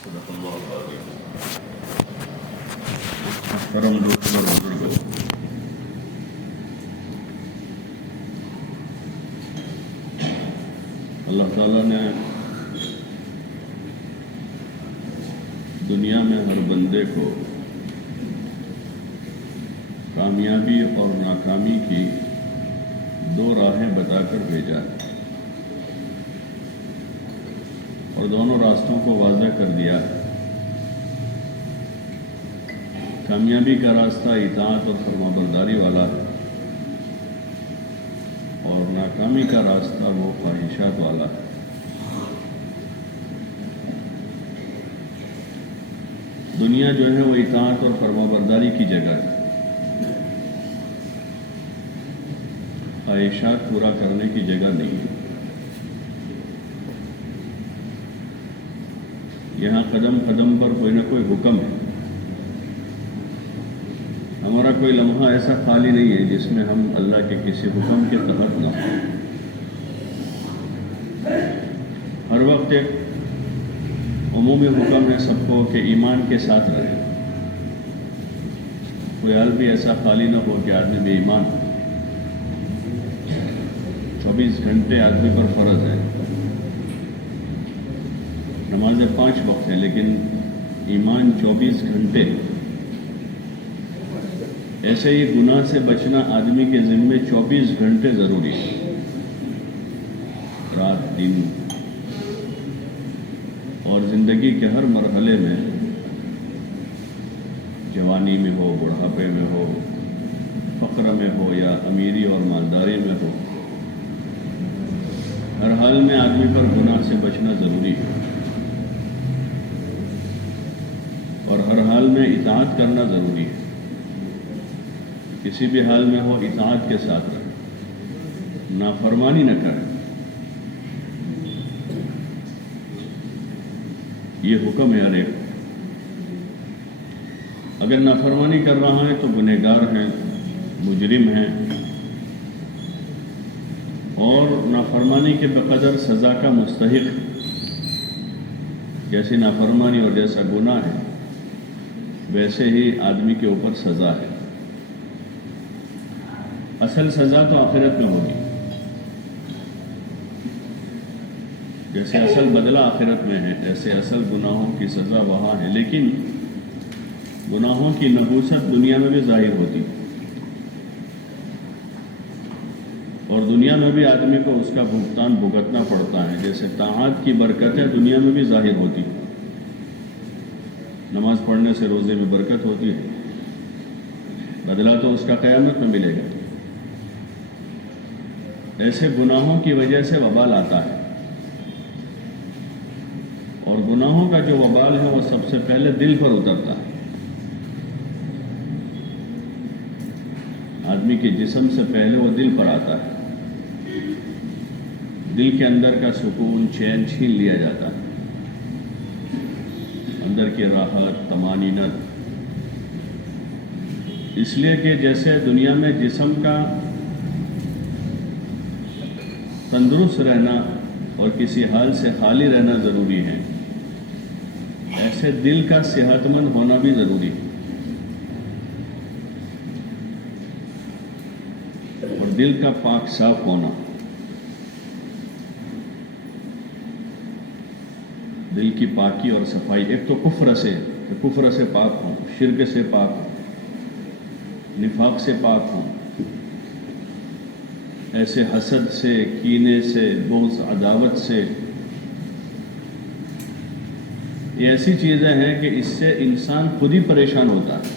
صدق اللہ العظیم۔ محترم دوست اور بزرگوں، اللہ تعالیٰ نے دنیا میں ہر بندے کو کامیابی اور ناکامی کی دو راہیں بتا کر بھیجا ہے اور دونوں راستوں کو واضح کر دیا ہے۔ کامیابی کا راستہ اطاعت اور فرمانبرداری والا ہے اور ناکامی کا راستہ وہ خواہشات والا ہے۔ دنیا جو ہے وہ اطاعت اور فرمانبرداری کی جگہ ہے، خواہشات پورا کرنے کی جگہ نہیں ہے۔ یہاں قدم قدم پر کوئی نہ کوئی حکم ہے۔ ہمارا کوئی لمحہ ایسا خالی نہیں ہے جس میں ہم اللہ کے کسی حکم کے تحت نہ ہوں۔ ہر وقت ایک عمومی حکم ہے سب کو کہ ایمان کے ساتھ رہے۔ کوئی حال بھی ایسا خالی نہ ہو کہ آدمی بے ایمان ہو۔ 24 گھنٹے آدمی پر فرض ہے، نمازیں 5 وقت ہیں، لیکن ایمان 24 گھنٹے۔ ایسے ہی گناہ سے بچنا آدمی کے ذمے 24 گھنٹے ضروری ہے، رات دن، اور زندگی کے ہر مرحلے میں، جوانی میں ہو، بڑھاپے میں ہو، فقر میں ہو یا امیری اور مالداری میں ہو، ہر حال میں آدمی پر گناہ سے بچنا ضروری ہے اور ہر حال میں اطاعت کرنا ضروری ہے۔ کسی بھی حال میں ہو اطاعت کے ساتھ رہے، نافرمانی نہ کرے۔ یہ حکم ہے ہر ایک۔ اگر نافرمانی کر رہا ہے تو گنہگار ہیں، مجرم ہیں، اور نافرمانی کے بقدر سزا کا مستحق ہے۔ جیسی نافرمانی اور جیسا گناہ ہے ویسے ہی آدمی کے اوپر سزا ہے۔ اصل سزا تو آخرت میں ہوگی، جیسے اصل بدلہ آخرت میں ہے ایسے اصل گناہوں کی سزا وہاں ہے، لیکن گناہوں کی نحوست دنیا میں بھی ظاہر ہوتی اور دنیا میں بھی آدمی کو اس کا بھگتان بھگتنا پڑتا ہے۔ جیسے طاعات کی برکتیں دنیا میں بھی ظاہر ہوتی، نماز پڑھنے سے روزے میں برکت ہوتی ہے، بدلہ تو اس کا قیامت میں ملے گا۔ ایسے گناہوں کی وجہ سے وبال آتا ہے، اور گناہوں کا جو وبال ہے وہ سب سے پہلے دل پر اترتا ہے۔ آدمی کے جسم سے پہلے وہ دل پر آتا ہے، دل کے اندر کا سکون چین چھین لیا جاتا ہے، اندر کی راحت طمانینت۔ اس لیے کہ جیسے دنیا میں جسم کا تندرست رہنا اور کسی حال سے خالی رہنا ضروری ہے، ایسے دل کا صحت مند ہونا بھی ضروری ہے، اور دل کا پاک صاف ہونا، دل کی پاکی اور صفائی۔ ایک تو کفر سے پاک ہوں، شرک سے پاک ہوں، نفاق سے پاک ہوں، ایسے حسد سے، کینے سے، بغض، عداوت سے۔ یہ ایسی چیزیں ہیں کہ اس سے انسان خود ہی پریشان ہوتا ہے،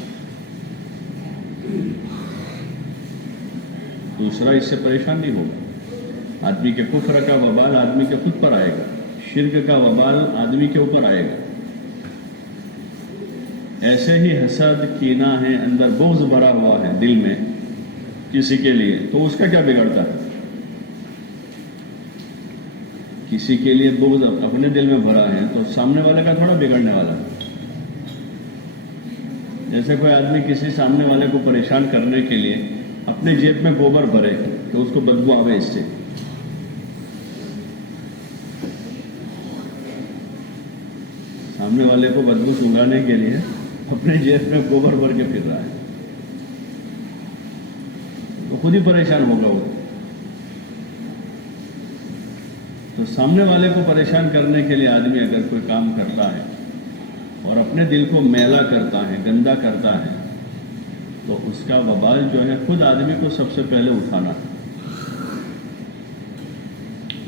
دوسرا اس سے پریشان نہیں ہوگا۔ آدمی کے کفر کا وبال آدمی کے خود پر آئے گا، شرک کا وبال آدمی کے اوپر آئے گا۔ ایسے ہی حسد، کینہ ہے، اندر بغض بھرا ہوا ہے دل میں کسی کے لیے، تو اس کا کیا بگڑتا ہے؟ کسی کے لیے بغض اپنے دل میں بھرا ہے تو سامنے والے کا تھوڑا بگڑنے والا ہے۔ جیسے کوئی آدمی کسی سامنے والے کو پریشان کرنے کے لیے اپنے جیب میں گوبر بھرے کہ اس کو بدبو آوے اس سے، سامنے والے کو بدبو سنگانے کے لیے اپنے جیب میں گوبر بھر کے پھر رہا ہے، تو خود ہی پریشان ہوگا وہ. تو سامنے والے کو پریشان کرنے کے لیے آدمی اگر کوئی کام کرتا ہے اور اپنے دل کو میلا کرتا ہے، گندا کرتا ہے، تو اس کا وبال جو ہے خود آدمی کو سب سے پہلے اٹھانا ہے،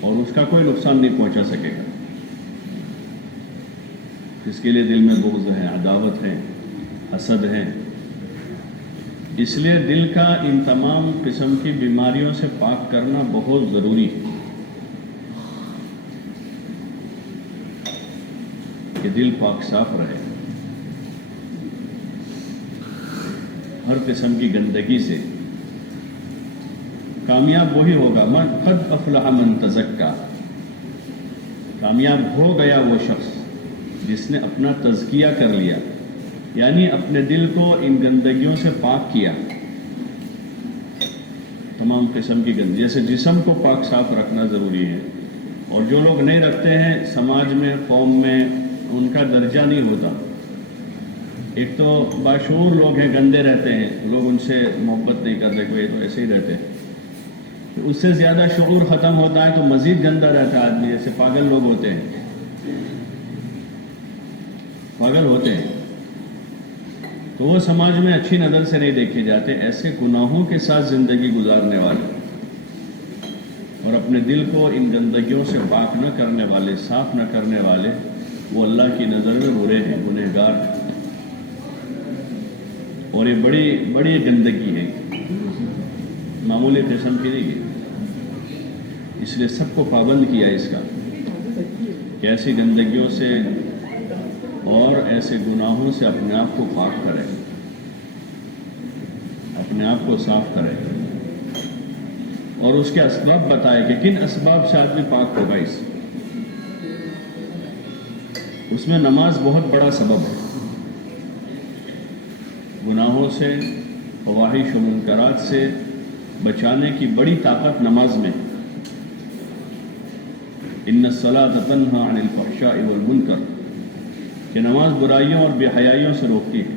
اور اس کا کوئی نقصان نہیں پہنچا سکے گا. اس کے لیے دل میں بغض ہے، عداوت ہے، حسد ہے. اس لیے دل کا ان تمام قسم کی بیماریوں سے پاک کرنا بہت ضروری ہے کہ دل پاک صاف رہے ہر قسم کی گندگی سے. کامیاب وہی ہوگا من قد افلح من تزکا، کامیاب ہو گیا وہ شخص جس نے اپنا تزکیہ کر لیا، یعنی اپنے دل کو ان گندگیوں سے پاک کیا. تمام قسم کی گندگی، جیسے جسم کو پاک صاف رکھنا ضروری ہے، اور جو لوگ نہیں رکھتے ہیں سماج میں، قوم میں ان کا درجہ نہیں ہوتا. ایک تو باشعور لوگ ہیں، گندے رہتے ہیں، لوگ ان سے محبت نہیں کرتے، کوئی تو ایسے ہی رہتے ہیں. اس سے زیادہ شعور ختم ہوتا ہے تو مزید گندا رہتا ہے آدمی. جیسے پاگل لوگ ہوتے ہیں، پاگل ہوتے ہیں تو وہ سماج میں اچھی نظر سے نہیں دیکھے جاتے. ایسے گناہوں کے ساتھ زندگی گزارنے والے اور اپنے دل کو ان گندگیوں سے پاک نہ کرنے والے، صاف نہ کرنے والے، وہ اللہ کی نظر میں برے ہیں، گنہگار ہیں. اور یہ بڑی بڑی گندگی ہے، معمولی قسم کی نہیں ہے. اس لیے سب کو پابند کیا اس کا کہ ایسی گندگیوں سے اور ایسے گناہوں سے اپنے آپ کو پاک کرے، اپنے آپ کو صاف کرے، اور اس کے اسباب بتائے کہ کن اسباب سے آدمی پاک ہوگا. اس میں نماز بہت بڑا سبب ہے. گناہوں سے، فواحش و منکرات سے بچانے کی بڑی طاقت نماز میں. ان الصلاۃ تنہی عن الفحشاء والمنکر، کہ نماز برائیوں اور بے حیائیوں سے روکتی ہے.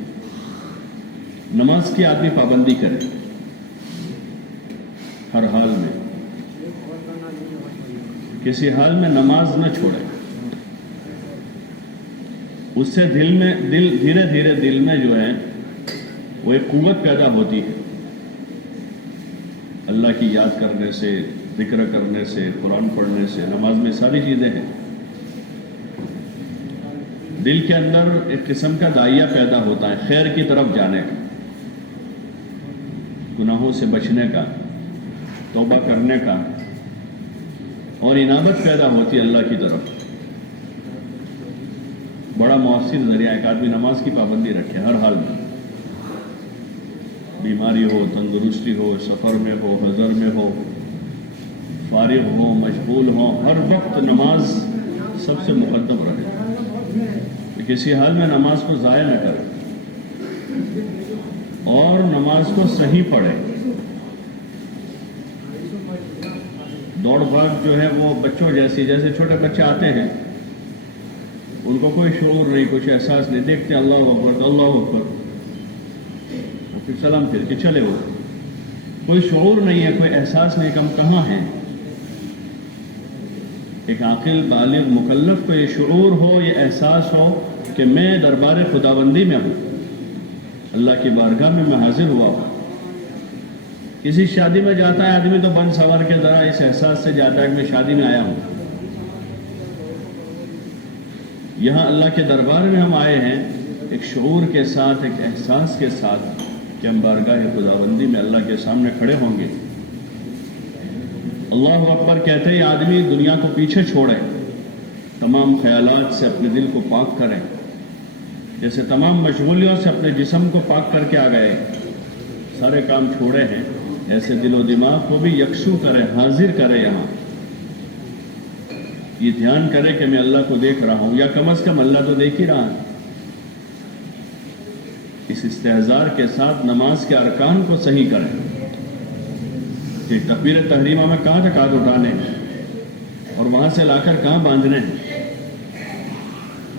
نماز کی آدمی پابندی کرے ہر حال میں، کسی حال میں نماز نہ چھوڑے. اس سے دھیرے دھیرے دل میں جو ہے وہ ایک قوت پیدا ہوتی ہے. اللہ کی یاد کرنے سے، ذکر کرنے سے، قرآن پڑھنے سے، نماز میں ساری چیزیں ہیں. دل کے اندر ایک قسم کا دائیہ پیدا ہوتا ہے خیر کی طرف جانے کا، گناہوں سے بچنے کا، توبہ کرنے کا، اور انابت پیدا ہوتی ہے اللہ کی طرف. بڑا مؤثر ذریعہ ایک آدمی نماز کی پابندی رکھے ہر حال میں، بیماری ہو، تندرستی ہو، سفر میں ہو، حضر میں ہو، فارغ ہو، مشغول ہو، ہر وقت نماز سب سے مقدم رہے. کسی حال میں نماز کو ضائع نہ کرے اور نماز کو صحیح پڑھے. دوڑ بھاگ جو ہے وہ بچوں جیسے چھوٹے بچے آتے ہیں، ان کو کوئی شعور نہیں، کچھ احساس نہیں، دیکھتے اللہ اکبر اللہ اکبر، اور پھر سلام پھر کے چلے ہو. کوئی شعور نہیں ہے، کوئی احساس نہیں کہ ہم کہاں ہیں. ایک عاقل بالغ مکلف کو یہ شعور ہو، یہ احساس ہو کہ میں دربار خداوندی میں ہوں، اللہ کی بارگاہ میں حاضر ہوا ہوں. کسی شادی میں جاتا ہے آدمی تو بن سنور کے ذرا اس احساس سے جاتا ہے کہ میں شادی میں آیا ہوں. یہاں اللہ کے دربار میں ہم آئے ہیں ایک شعور کے ساتھ، ایک احساس کے ساتھ کہ ہم بارگاہ خداوندی میں اللہ کے سامنے کھڑے ہوں گے. اللہ اکبر کہتے ہی آدمی دنیا کو پیچھے چھوڑے، تمام خیالات سے اپنے دل کو پاک کریں. جیسے تمام مشغولیوں سے اپنے جسم کو پاک کر کے آ گئے، سارے کام چھوڑے ہیں، ایسے دل و دماغ کو بھی یکسو کرے، حاضر کرے. یہاں یہ دھیان کرے کہ میں اللہ کو دیکھ رہا ہوں، یا کم از کم اللہ تو دیکھ ہی رہا ہے. اس استحضار کے ساتھ نماز کے ارکان کو صحیح کریں کہ تکبیر تحریمہ میں کہاں تک ہاتھ اٹھانے ہیں اور وہاں سے لا کر کہاں باندھنے ہیں.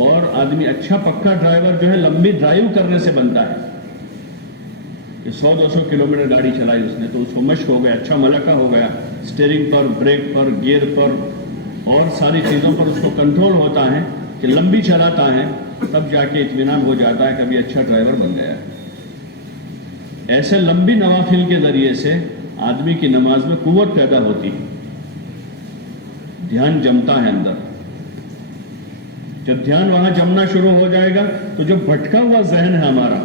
اور آدمی اچھا پکا ڈرائیور جو ہے لمبی ڈرائیو کرنے سے بنتا ہے کہ 100-200 کلومیٹر گاڑی چلائی اس نے تو اس کو مشق ہو گیا, اچھا ملکہ ہو گیا, اسٹیئرنگ پر, بریک پر, گیئر پر اور ساری چیزوں پر اس کو کنٹرول ہوتا ہے کہ لمبی چلاتا ہے, تب جا کے اطمینان ہو جاتا ہے کبھی اچھا ڈرائیور بن گیا ہے. ایسے لمبی نوافل کے ذریعے سے آدمی کی نماز میں قوت پیدا ہوتی ہے, دھیان جمتا ہے اندر. جب دھیان وہاں جمنا شروع ہو جائے گا تو جو بھٹکا ہوا ذہن ہے ہمارا,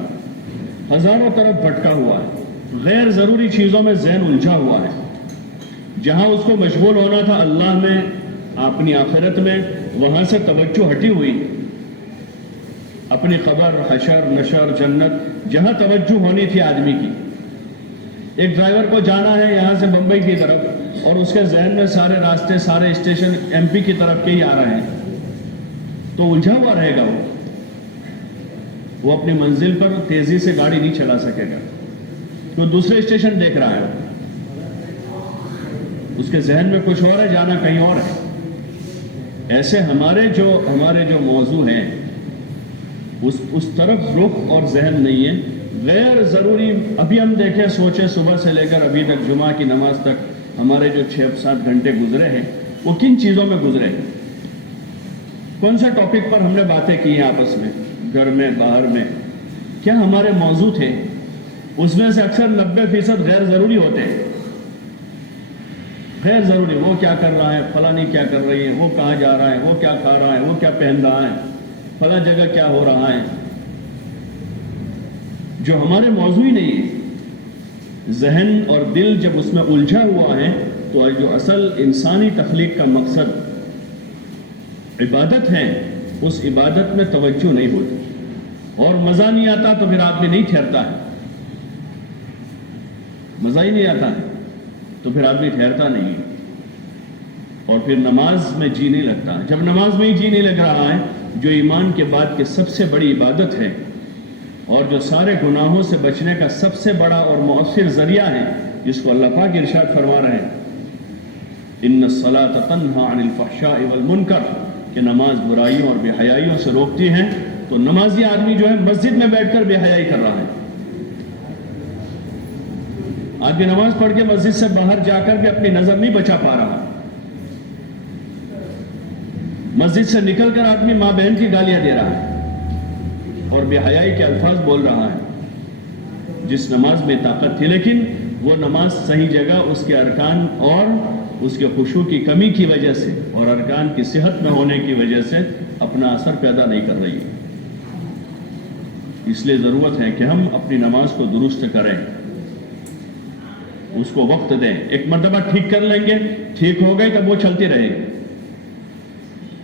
ہزاروں طرف بھٹکا ہوا ہے, غیر ضروری چیزوں میں ذہن الجھا ہوا ہے, جہاں اس کو مشغول ہونا تھا اللہ میں, اپنی آخرت میں, وہاں سے توجہ ہٹی ہوئی. اپنی خبر, حشر, نشر, جنت, جہاں توجہ ہونی تھی آدمی کی. ایک ڈرائیور کو جانا ہے یہاں سے بمبئی کی طرف اور اس کے ذہن میں سارے راستے, سارے اسٹیشن ایم پی کی طرف کے ہی آ رہے ہیں, تو الجھا ہوا رہے گا. وہ اپنی منزل پر تیزی سے گاڑی نہیں چلا سکے گا, تو دوسرے اسٹیشن دیکھ رہا ہے, اس کے ذہن میں کچھ اور ہے, جانا کہیں اور ہے. ایسے ہمارے جو موضوع ہیں اس طرف رخ اور ذہن نہیں ہے. غیر ضروری, ابھی ہم دیکھیں, سوچے صبح سے لے کر ابھی تک جمعہ کی نماز تک ہمارے جو 6-7 گھنٹے گزرے ہیں وہ کن چیزوں میں گزرے ہیں؟ کون سا ٹاپک پر ہم نے باتیں کی ہیں آپس میں, گھر میں, باہر میں؟ کیا ہمارے موضوع تھے؟ اس میں سے اکثر 90% غیر ضروری ہوتے ہیں. غیر ضروری, وہ کیا کر رہا ہے, فلانی کیا کر رہی ہے, وہ کہاں جا رہا ہے, وہ کیا کھا رہا ہے, وہ کیا پہن رہا ہے, فلاں جگہ کیا ہو رہا ہے, جو ہمارے موضوع ہی نہیں ہے. ذہن اور دل جب اس میں الجھا ہوا ہے تو جو اصل انسانی تخلیق کا مقصد عبادت ہے, اس عبادت میں توجہ نہیں ہوتی اور مزہ نہیں آتا, تو پھر آدمی نہیں ٹھہرتا ہے. مزہ ہی نہیں آتا ہے تو پھر آدمی ٹھہرتا نہیں ہے, اور پھر نماز میں جی نہیں لگتا. جب نماز میں ہی جی نہیں لگ رہا ہے, جو ایمان کے بعد کی سب سے بڑی عبادت ہے اور جو سارے گناہوں سے بچنے کا سب سے بڑا اور مؤثر ذریعہ ہے, جس کو اللہ پاک ارشاد فرما رہے ہیں, ان الصلاۃ تنہی عن الفحشاء والمنکر, کہ نماز برائیوں اور بے حیائیوں سے روکتی ہے. تو نمازی آدمی جو ہے مسجد میں بیٹھ کر بے حیائی کر رہا ہے. آدمی نماز پڑھ کے مسجد سے باہر جا کر کے اپنی نظر نہیں بچا پا رہا. مسجد سے نکل کر آدمی ماں بہن کی گالیاں دے رہا ہے اور بے حیائی کے الفاظ بول رہا ہے, جس نماز میں طاقت تھی. لیکن وہ نماز صحیح جگہ, اس کے ارکان اور اس کے خشوع کی کمی کی وجہ سے اور ارکان کی صحت نہ ہونے کی وجہ سے اپنا اثر پیدا نہیں کر رہی ہے. اس لیے ضرورت ہے کہ ہم اپنی نماز کو درست کریں, اس کو وقت دیں. ایک مرتبہ ٹھیک کر لیں گے, ٹھیک ہو گئی تب وہ چلتی رہے گی,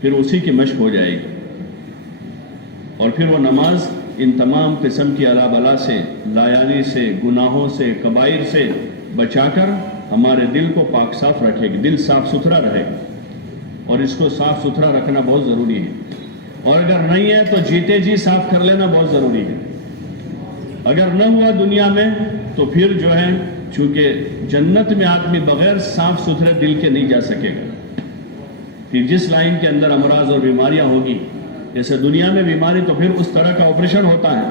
پھر اسی کی مشق ہو جائے گی. اور پھر وہ نماز ان تمام قسم کی الا بلا سے, لایانی سے, گناہوں سے, کبائر سے بچا کر ہمارے دل کو پاک صاف رکھے گی. دل صاف ستھرا رہے گا, اور اس کو صاف ستھرا رکھنا بہت ضروری ہے. اور اگر نہیں ہے تو جیتے جی صاف کر لینا بہت ضروری ہے. اگر نہ ہوا دنیا میں تو پھر جو ہے, چونکہ جنت میں آدمی بغیر صاف ستھرے دل کے نہیں جا سکے گا. پھر جس لائن کے اندر امراض اور بیماریاں ہوگی, جیسے دنیا میں بیماری تو پھر اس طرح کا آپریشن ہوتا ہے,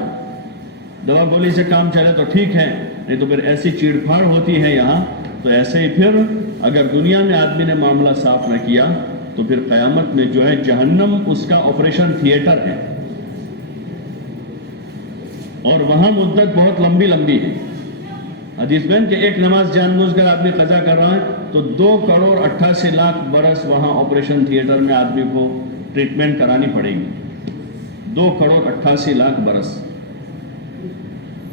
دوا گولی سے کام چلے تو ٹھیک ہے, نہیں تو پھر ایسی چیڑ پھاڑ ہوتی ہے یہاں. تو ایسے ہی پھر اگر دنیا میں آدمی نے معاملہ صاف نہ کیا تو پھر قیامت میں جو ہے جہنم اس کا آپریشن تھیٹر ہے, اور وہاں مدت بہت لمبی لمبی ہے. حدیث میں کہ ایک نماز جان بوجھ کر آدمی قضا کر رہا ہے تو 2,88,00,000 برس وہاں آپریشن تھیٹر میں آدمی کو ٹریٹمنٹ کرانی پڑے گی. 2,88,00,000 برس.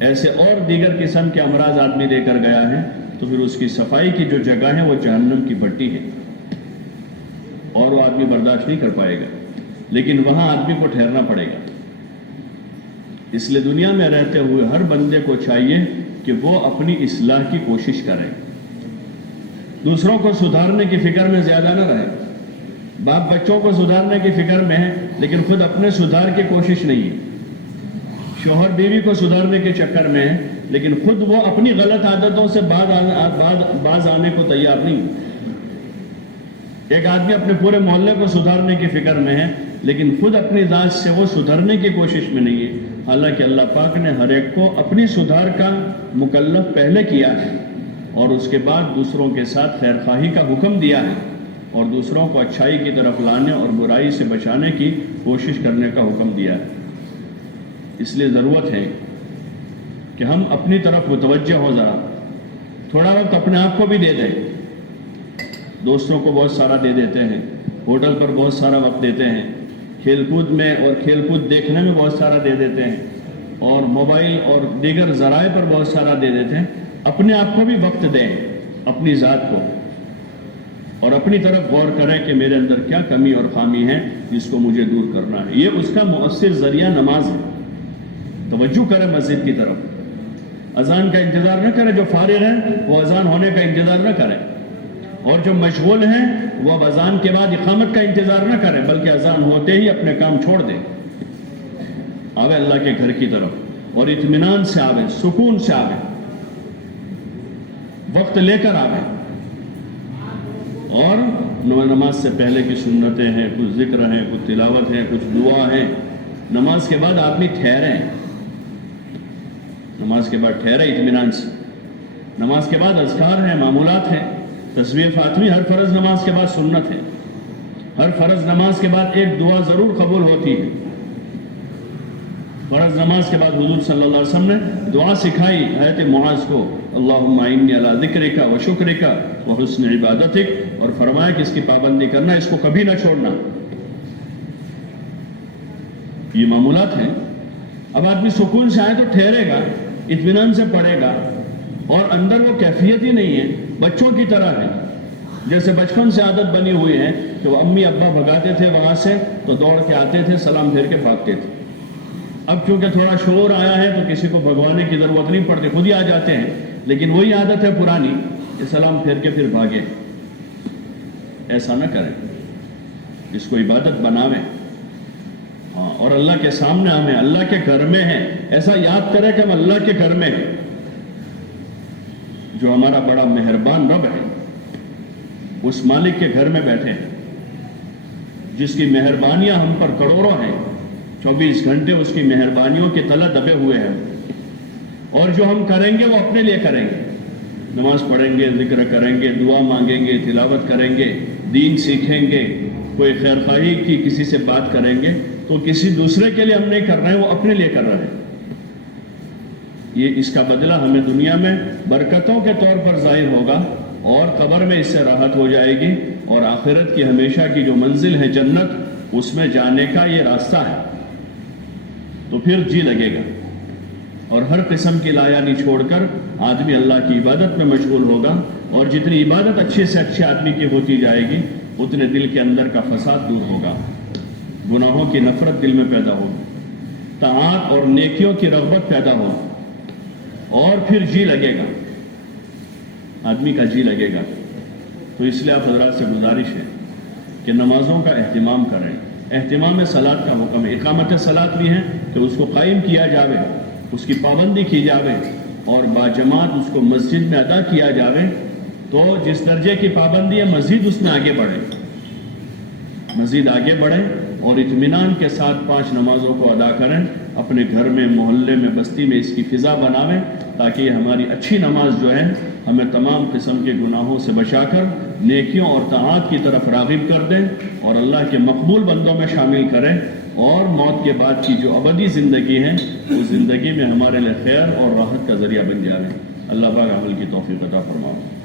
ایسے اور دیگر قسم کے امراض آدمی لے کر گیا ہے, تو پھر اس کی صفائی کی جو جگہ ہے وہ جہنم کی بھٹی ہے, اور وہ آدمی برداشت نہیں کر پائے گا. لیکن وہاں آدمی کو ٹھہرنا پڑے گا. اس لیے دنیا میں رہتے ہوئے ہر بندے کو چاہیے کہ وہ اپنی اصلاح کی کوشش کرے, دوسروں کو سدھارنے کی فکر میں زیادہ نہ رہے. باپ بچوں کو سدھارنے کی فکر میں ہے لیکن خود اپنے سدھار کی کوشش نہیں ہے. شوہر بیوی کو سدھارنے کے چکر میں ہے لیکن خود وہ اپنی غلط عادتوں سے باز آنے کو تیار نہیں. ایک آدمی اپنے پورے محلے کو سدھارنے کی فکر میں ہے لیکن خود اپنی ذات سے وہ سدھرنے کی کوشش میں نہیں ہے، حالانکہ اللہ پاک نے ہر ایک کو اپنی سدھار کا مکلف پہلے کیا ہے اور اس کے بعد دوسروں کے ساتھ خیر خواہی کا حکم دیا ہے اور دوسروں کو اچھائی کی طرف لانے اور برائی سے بچانے کی کوشش کرنے کا حکم دیا ہے۔ اس لیے ضرورت ہے کہ ہم اپنی طرف متوجہ ہو، ذرا تھوڑا وقت اپنے آپ کو بھی دے دیں۔ دوستوں کو بہت سارا دے دیتے ہیں، ہوٹل پر بہت سارا وقت دیتے ہیں، کھیل کود میں اور کھیل کود دیکھنے میں بہت سارا دے دیتے ہیں، اور موبائل اور دیگر ذرائع پر بہت سارا دے دیتے ہیں۔ اپنے آپ کو بھی وقت دیں، اپنی ذات کو، اور اپنی طرف غور کریں کہ میرے اندر کیا کمی اور خامی ہے جس کو مجھے دور کرنا ہے۔ یہ اس کا مؤثر ذریعہ نماز ہے۔ توجہ کرے مسجد کی طرف، اذان کا انتظار نہ کرے، جو فارغ ہے وہ اذان ہونے کا انتظار نہ کرے، اور جو مشغول ہیں وہ اب اذان کے بعد اقامت کا انتظار نہ کریں، بلکہ اذان ہوتے ہی اپنے کام چھوڑ دیں، آوے اللہ کے گھر کی طرف اور اطمینان سے آوے، سکون سے آوے، وقت لے کر آوے۔ اور نماز سے پہلے کی سنتیں ہیں، کچھ ذکر ہیں، کچھ تلاوت ہے، کچھ دعا ہے۔ نماز کے بعد آدمی ٹھہرے، نماز کے بعد ٹھہرے اطمینان سے۔ نماز کے بعد اذکار ہیں، معمولات ہیں، تسبیح فاطمی ہر فرض نماز کے بعد سنت ہے۔ ہر فرض نماز کے بعد ایک دعا ضرور قبول ہوتی ہے۔ فرض نماز کے بعد حضور صلی اللہ علیہ وسلم نے دعا سکھائی حضرت معاذ کو، اللہم اعنی علی ذکرک و شکرک و حسن عبادتک، اور فرمایا کہ اس کی پابندی کرنا، اس کو کبھی نہ چھوڑنا۔ یہ معمولات ہیں۔ اب آدمی سکون سے آئے تو ٹھہرے گا، اطمینان سے پڑھے گا، اور اندر وہ کیفیت ہی نہیں ہے، بچوں کی طرح ہے، جیسے بچپن سے عادت بنی ہوئی ہے کہ وہ امی ابا بھگاتے تھے وہاں سے تو دوڑ کے آتے تھے، سلام پھیر کے بھاگتے تھے۔ اب چونکہ تھوڑا شعور آیا ہے تو کسی کو بھگوانے کی ضرورت نہیں پڑتی، خود ہی آ جاتے ہیں، لیکن وہی عادت ہے پرانی کہ سلام پھیر کے پھر بھاگے۔ ایسا نہ کریں، اس کو عبادت بناویں، اور اللہ کے سامنے ہمیں اللہ کے گھر میں ہیں، ایسا یاد کریں کہ ہم اللہ کے گھر میں ہیں، جو ہمارا بڑا مہربان رب ہے، اس مالک کے گھر میں بیٹھے ہیں، جس کی مہربانیاں ہم پر کروڑوں ہیں، 24 گھنٹے اس کی مہربانیوں کے تلے دبے ہوئے ہیں، اور جو ہم کریں گے وہ اپنے لیے کریں گے۔ نماز پڑھیں گے، ذکر کریں گے، دعا مانگیں گے، تلاوت کریں گے، دین سیکھیں گے، کوئی خیر خواہی کی کسی سے بات کریں گے، تو کسی دوسرے کے لیے ہم نہیں کر رہے ہیں، وہ اپنے لیے کر رہے ہیں۔ یہ اس کا بدلہ ہمیں دنیا میں برکتوں کے طور پر ظاہر ہوگا، اور قبر میں اس سے راحت ہو جائے گی، اور آخرت کی ہمیشہ کی جو منزل ہے جنت، اس میں جانے کا یہ راستہ ہے۔ تو پھر جی لگے گا، اور ہر قسم کی لایانی چھوڑ کر آدمی اللہ کی عبادت میں مشغول ہوگا، اور جتنی عبادت اچھے سے اچھے آدمی کی ہوتی جائے گی، اتنے دل کے اندر کا فساد دور ہوگا، گناہوں کی نفرت دل میں پیدا ہوگی، طاعات اور نیکیوں کی رغبت پیدا ہوگی، اور پھر جی لگے گا، آدمی کا جی لگے گا۔ تو اس لیے آپ حضرات سے گزارش ہے کہ نمازوں کا اہتمام کریں۔ اہتمام صلاۃ کا حکم ہے، اقامت صلاۃ بھی ہے کہ اس کو قائم کیا جاوے، اس کی پابندی کی جاوے، اور باجماعت اس کو مسجد میں ادا کیا جاوے۔ تو جس درجے کی پابندی ہے مزید اس میں آگے بڑھیں، مزید آگے بڑھیں، اور اطمینان کے ساتھ 5 نمازوں کو ادا کریں، اپنے گھر میں، محلے میں، بستی میں اس کی فضا بناویں، تاکہ یہ ہماری اچھی نماز جو ہے ہمیں تمام قسم کے گناہوں سے بچا کر نیکیوں اور طاعات کی طرف راغب کر دیں، اور اللہ کے مقبول بندوں میں شامل کریں، اور موت کے بعد کی جو ابدی زندگی ہے اس زندگی میں ہمارے لیے خیر اور راحت کا ذریعہ بن جائے۔ اللہ پاک عمل کی توفیق عطا فرمائے۔